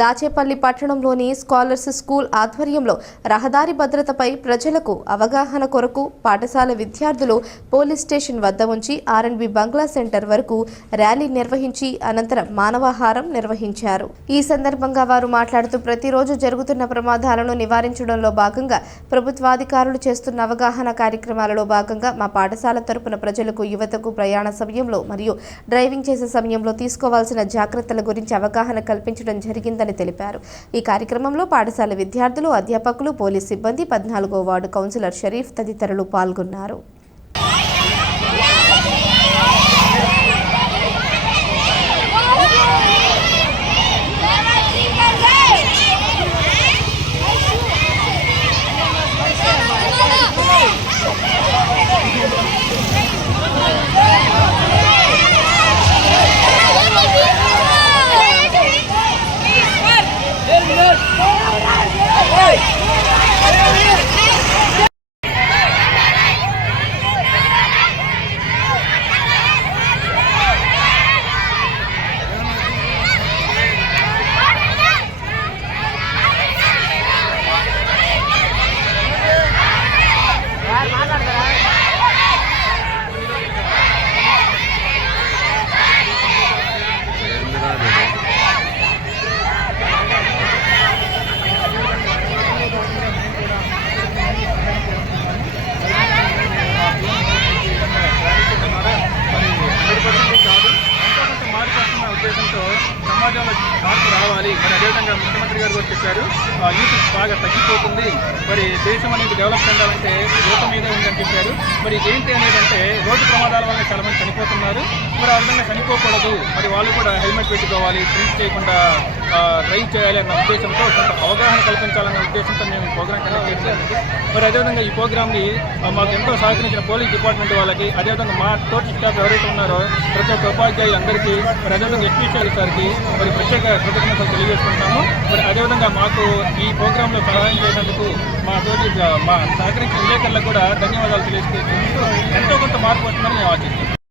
దాచేపల్లి పట్టణంలోని scholars school ఆధ్వర్యంలో రహదారి భద్రతపై ప్రజలకు అవగాహన కొరకు పాఠశాల విద్యార్థులు పోలీస్ స్టేషన్ వద్ద ఉంచి ఆర్ఎండ్బి బంగ్లా సెంటర్ వరకు ర్యాలీ నిర్వహించి అనంతరం మానవాహారం నిర్వహించారు. ఈ సందర్భంగా వారు మాట్లాడుతూ ప్రతిరోజు జరుగుతున్న ప్రమాదాలను నివారించడంలో భాగంగా ప్రభుత్వాధికారులు చేస్తున్న అవగాహన కార్యక్రమాలలో భాగంగా మా పాఠశాల తరపున ప్రజలకు యువతకు ప్రయాణ సమయంలో మరియు డ్రైవింగ్ చేసే సమయంలో తీసుకోవాల్సిన జాగ్రత్తల గురించి అవగాహన కల్పించడం జరిగిందని తెలిపారు. ఈ కార్యక్రమంలో పాఠశాల విద్యార్థులు, అధ్యాపకులు, పోలీస్ సిబ్బంది, 14వ వార్డు కౌన్సిలర్ షరీఫ్ తదితరులు పాల్గొన్నారు. సమాజంలో మార్పు రావాలి. మరి అదేవిధంగా ముఖ్యమంత్రి గారు కూడా చెప్పారు, యూత్ బాగా తగ్గిపోతుంది, మరి దేశం అనేది డెవలప్ చెందాలంటే యువత మీదే ఉందని చెప్పారు. మరి ఏంటి అనేది అంటే రోడ్డు ప్రమాదాల వల్ల చాలా మంది చనిపోతున్నారు. మరి ఆ విధంగా చనిపోకూడదు, మరి వాళ్ళు కూడా హెల్మెట్ పెట్టుకోవాలి, డ్రింక్ చేయకుండా డ్రైవ్ చేయాలి అన్న ఉద్దేశంతో కొంత అవగాహన కల్పించాలన్న ఉద్దేశంతో మేము ఈ ప్రోగ్రాం కండక్ట్ చేశాము. మరి అదేవిధంగా ఈ ప్రోగ్రామ్ని మాకు ఎంతో సహకరించిన పోలీస్ డిపార్ట్మెంట్ వాళ్ళకి, అదేవిధంగా మా తోటి స్టాఫ్ ఎవరైతే ఉన్నారో ప్రతి ఒక్క ఉపాధ్యాయులందరికీ, మరి అదేవిధంగా ఎస్పీసీ సార్కి మరి ప్రత్యేక కృతజ్ఞతలు తెలియజేసుకుంటాము. మరి అదేవిధంగా మాకు ఈ ప్రోగ్రాంలో సహాయం చేసినందుకు మా సహకరించిన విలేకరులకు కూడా ధన్యవాదాలు తెలియజేసుకుంటూ ఎంతో కొంత మార్పు వస్తుందని మేము ఆశిస్తున్నాం.